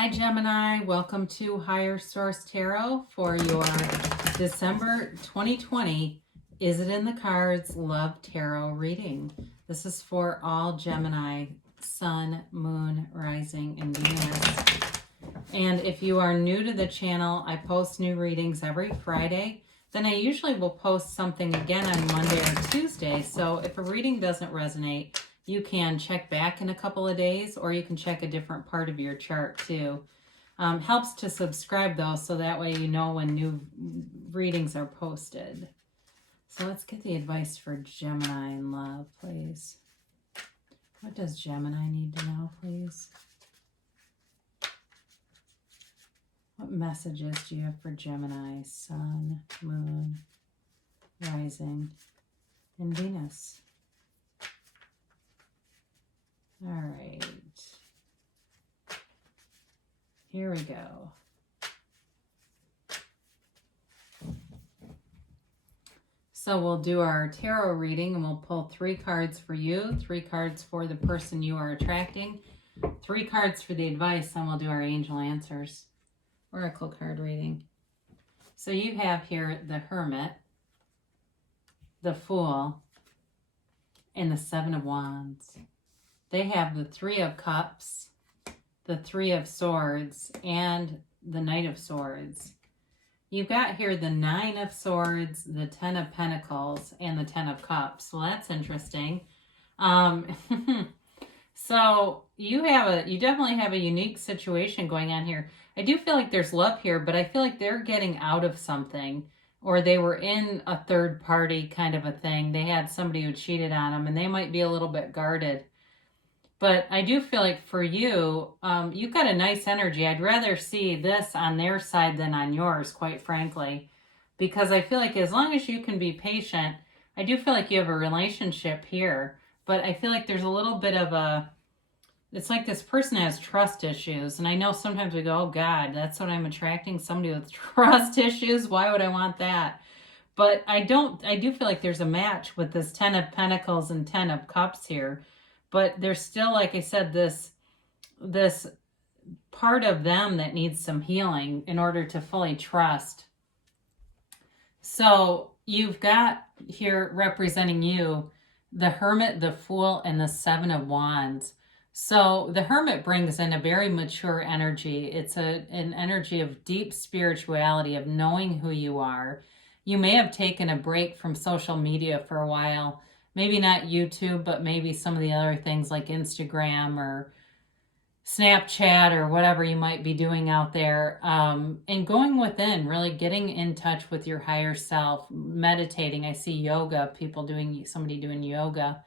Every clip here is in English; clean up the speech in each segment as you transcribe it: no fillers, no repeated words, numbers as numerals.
Hi Gemini, welcome to Higher Source Tarot for your December 2020 Is It in the Cards Love Tarot reading. This is for all Gemini, Sun, Moon, Rising, and Venus. And if you are new to the channel, I post new readings every Friday. Then I usually will post something again on Monday or Tuesday. So if a reading doesn't resonate, you can check back in a couple of days, or you can check a different part of your chart too. Helps to subscribe though, so that way you know when new readings are posted. So let's get the advice for Gemini in love, please. What does Gemini need to know, please? What messages do you have for Gemini, Sun, Moon, Rising, and Venus? All right. Here we go. So we'll do our tarot reading and we'll pull 3 cards for you, 3 cards for the person you are attracting, 3 cards for the advice, and we'll do our angel answers. Oracle card reading. So you have here the Hermit, the Fool, and the 7 of Wands. They have the 3 of Cups, the 3 of Swords, and the Knight of Swords. You've got here the 9 of Swords, the 10 of Pentacles, and the 10 of Cups. So that's interesting. So you definitely have a unique situation going on here. I do feel like there's love here, but I feel like they're getting out of something, or they were in a third party kind of a thing. They had somebody who cheated on them, and they might be a little bit guarded. But I do feel like for you, you've got a nice energy. I'd rather see this on their side than on yours, quite frankly. Because I feel like as long as you can be patient, I do feel like you have a relationship here. But I feel like there's a little bit of it's like this person has trust issues. And I know sometimes we go, oh God, that's what I'm attracting, somebody with trust issues. Why would I want that? But I do feel like there's a match with this 10 of Pentacles and 10 of Cups here. But there's still, like I said, this part of them that needs some healing in order to fully trust. So you've got here representing you the Hermit, the Fool, and the 7 of Wands. So the Hermit brings in a very mature energy. It's an energy of deep spirituality, of knowing who you are. You may have taken a break from social media for a while. Maybe not YouTube, but maybe some of the other things like Instagram or Snapchat or whatever you might be doing out there. And going within, really getting in touch with your higher self, meditating. I see yoga, somebody doing yoga.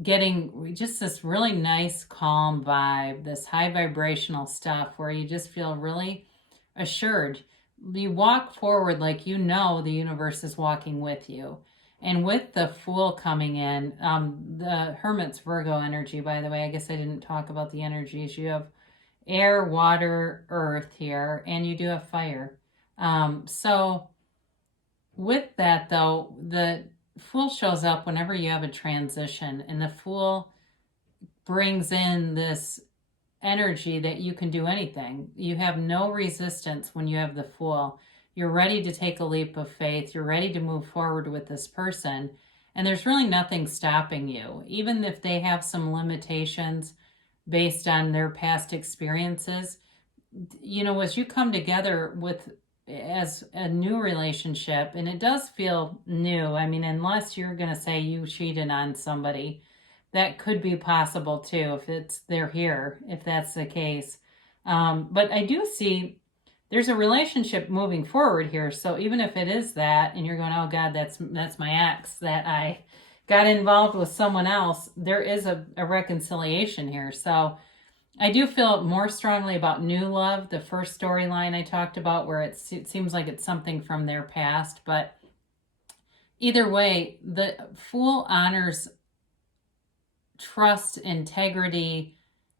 Getting just this really nice, calm vibe, this high vibrational stuff where you just feel really assured. You walk forward like you know the universe is walking with you. And with the Fool coming in, the Hermit's Virgo energy, by the way, I guess I didn't talk about the energies. You have air, water, earth here, and you do have fire. So with that, though, the Fool shows up whenever you have a transition, and the Fool brings in this energy that you can do anything. You have no resistance when you have the Fool. You're ready to take a leap of faith. You're ready to move forward with this person. And there's really nothing stopping you. Even if they have some limitations based on their past experiences, you know, as you come together as a new relationship, and it does feel new. I mean, unless you're going to say you cheated on somebody, that could be possible too, if they're here, if that's the case. But I do see there's a relationship moving forward here. So even if it is that, and you're going, oh God, that's my ex, that I got involved with someone else, there is a reconciliation here. So I do feel more strongly about new love, the first storyline I talked about, where it seems like it's something from their past. But either way, the Fool honors trust, integrity,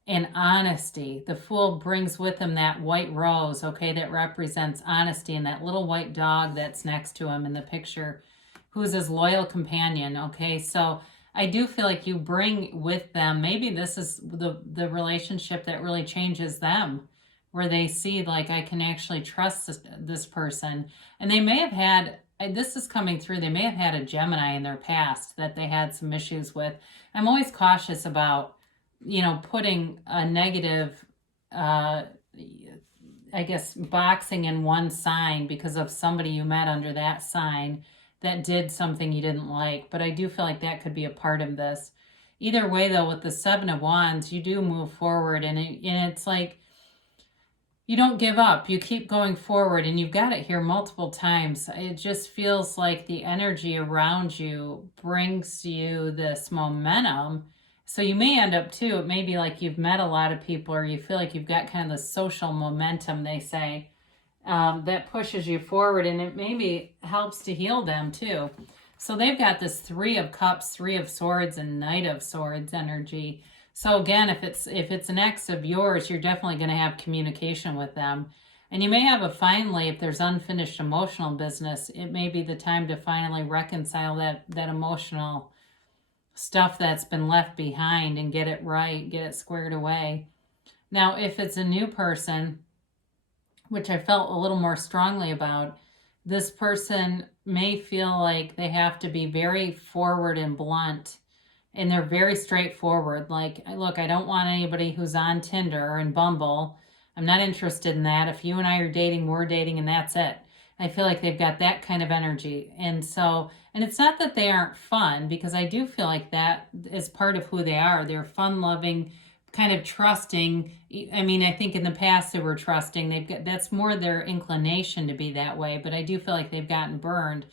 and honesty. The Fool brings with him that white rose, okay, that represents honesty, and that little white dog that's next to him in the picture, who's his loyal companion, okay? So I do feel like you bring with them, maybe this is the relationship that really changes them where they see like, I can actually trust this person. And they may have had, this is coming through, they may have had a Gemini in their past that they had some issues with. I'm always cautious about, putting a negative, I guess, boxing in one sign because of somebody you met under that sign that did something you didn't like. But I do feel like that could be a part of this. Either way, though, with the Seven of Wands, you do move forward, and it's like you don't give up. You keep going forward, and you've got it here multiple times. It just feels like the energy around you brings you this momentum. So you may end up, too, it may be like you've met a lot of people, or you feel like you've got kind of the social momentum, they say, that pushes you forward, and it maybe helps to heal them, too. So they've got this Three of Cups, Three of Swords, and Knight of Swords energy. So again, if it's an ex of yours, you're definitely going to have communication with them. And you may have finally, if there's unfinished emotional business, it may be the time to finally reconcile that emotional stuff that's been left behind and get it right, get it squared away. Now, if it's a new person, which I felt a little more strongly about, this person may feel like they have to be very forward and blunt, and they're very straightforward. Like, look, I don't want anybody who's on Tinder and Bumble. I'm not interested in that. If you and I are dating, we're dating, and that's it. I feel like they've got that kind of energy. And so, and it's not that they aren't fun, because I do feel like that is part of who they are. They're fun-loving, kind of trusting. I mean, I think in the past they were trusting. That's more their inclination to be that way, but I do feel like they've gotten burned.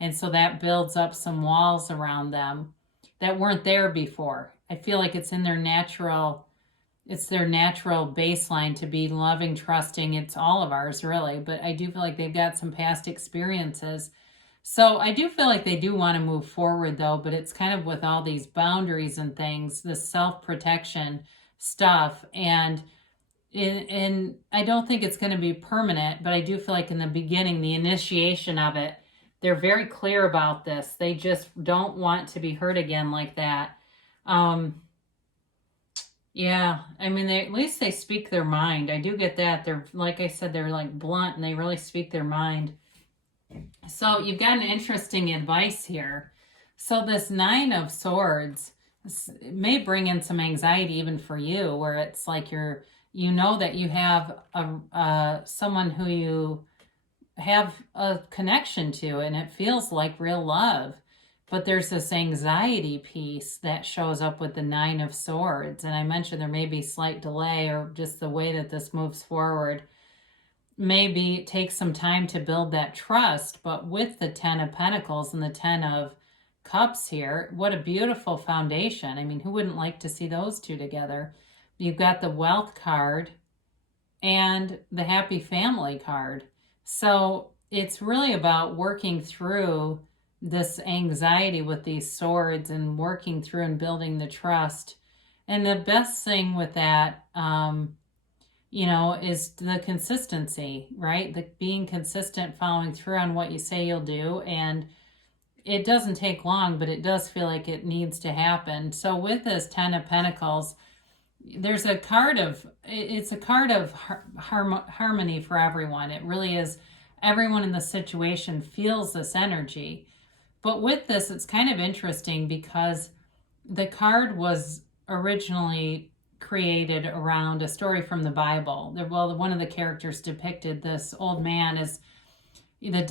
And so that builds up some walls around them that weren't there before. I feel like it's their natural baseline to be loving, trusting. It's all of ours, really, but I do feel like they've got some past experiences. So I do feel like they do want to move forward, though, but it's kind of with all these boundaries and things, this self-protection stuff, and I don't think it's going to be permanent, but I do feel like in the beginning, the initiation of it, they're very clear about this. They just don't want to be hurt again like that. Yeah, I mean, at least they speak their mind. I do get that. They're, like I said, they're like blunt, and they really speak their mind. So you've got an interesting advice here. So this Nine of Swords may bring in some anxiety even for you, where it's like you know that you have someone who you have a connection to, and it feels like real love. But there's this anxiety piece that shows up with the Nine of Swords. And I mentioned there may be slight delay, or just the way that this moves forward. Maybe it takes some time to build that trust. But with the Ten of Pentacles and the Ten of Cups here, what a beautiful foundation. I mean, who wouldn't like to see those two together? You've got the Wealth card and the Happy Family card. So it's really about working through this anxiety with these swords and working through and building the trust. And the best thing with that, is the consistency, right? The being consistent, following through on what you say you'll do. And it doesn't take long, but it does feel like it needs to happen. So with this Ten of Pentacles, there's a card of, it's a card of harmony for everyone. It really is. Everyone in the situation feels this energy. But with this, it's kind of interesting because the card was originally created around a story from the Bible. Well, one of the characters depicted this old man as the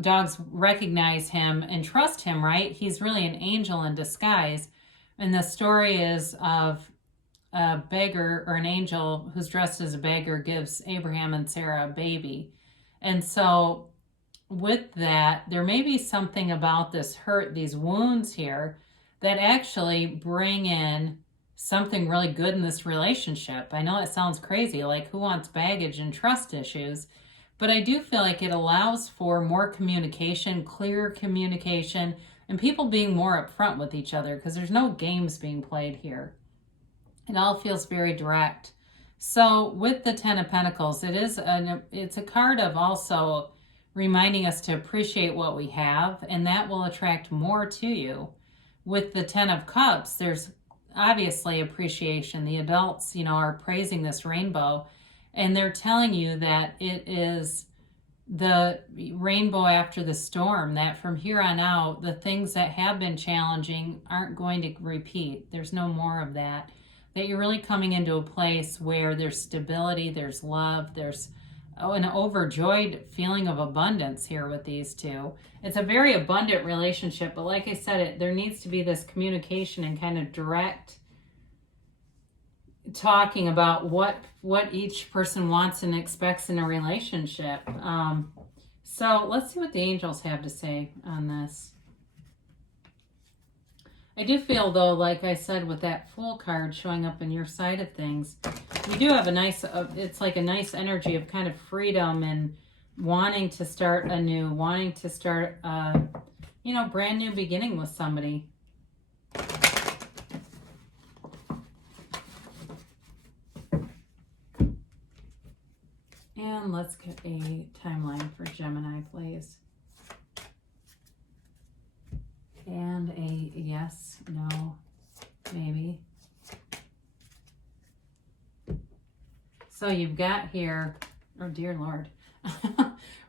dogs recognize him and trust him, right? He's really an angel in disguise. And the story is of a beggar, or an angel who's dressed as a beggar, gives Abraham and Sarah a baby. And so with that, there may be something about this hurt, these wounds here, that actually bring in something really good in this relationship. I know it sounds crazy, like who wants baggage and trust issues? But I do feel like it allows for more communication, clearer communication, and people being more upfront with each other, because there's no games being played here. It all feels very direct. So with the Ten of Pentacles, it's a card of also reminding us to appreciate what we have, and that will attract more to you. With the Ten of Cups, there's obviously appreciation. The adults, are praising this rainbow, And they're telling you that it is the rainbow after the storm, that from here on out, the things that have been challenging aren't going to repeat. There's no more of that. That you're really coming into a place where there's stability, there's love, there's an overjoyed feeling of abundance here with these two. It's a very abundant relationship, but like I said, there needs to be this communication and kind of direct talking about what each person wants and expects in a relationship. So let's see what the angels have to say on this. I do feel, though, like I said, with that Fool card showing up in your side of things, you do have a nice, it's like a nice energy of kind of freedom and wanting to start anew, wanting to start, brand new beginning with somebody. And let's get a timeline for Gemini, please. And a yes, no, maybe. So you've got here, oh dear Lord,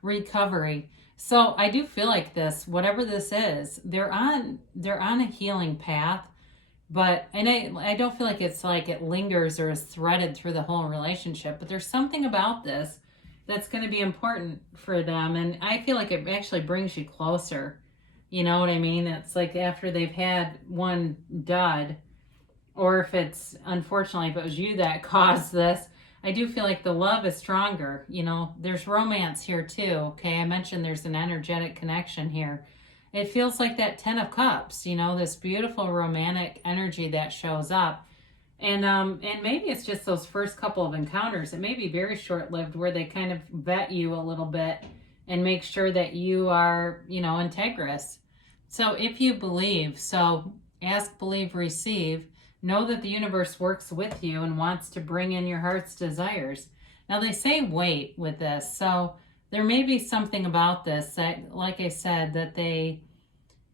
recovery. So I do feel like this, whatever this is, they're on a healing path, but, and I don't feel like it's like it lingers or is threaded through the whole relationship, but there's something about this that's going to be important for them. And I feel like it actually brings you closer. You know what I mean? It's like after they've had one dud, or if it's, unfortunately, if it was you that caused this, I do feel like the love is stronger. You know, there's romance here too, okay? I mentioned there's an energetic connection here. It feels like that 10 of Cups, you know, this beautiful romantic energy that shows up. And maybe it's just those first couple of encounters. It may be very short-lived where they kind of vet you a little bit and make sure that you are, integrous. So if you believe, so ask, believe, receive, know that the universe works with you and wants to bring in your heart's desires. Now they say wait with this. So there may be something about this that, like I said, that they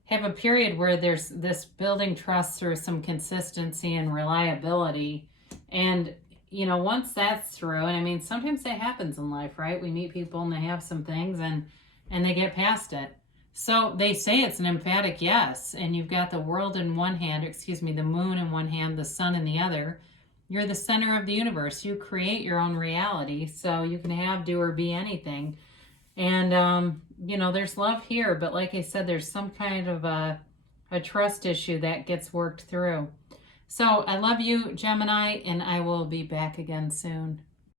have a period where there's this building trust through some consistency and reliability. And, once that's through, and I mean, sometimes that happens in life, right? We meet people and they have some things and they get past it. So they say it's an emphatic yes. And you've got the world in one hand, the moon in one hand, the sun in the other. You're the center of the universe. You create your own reality. So you can have, do, or be anything. And, there's love here, but like I said, there's some kind of a trust issue that gets worked through. So I love you, Gemini, and I will be back again soon.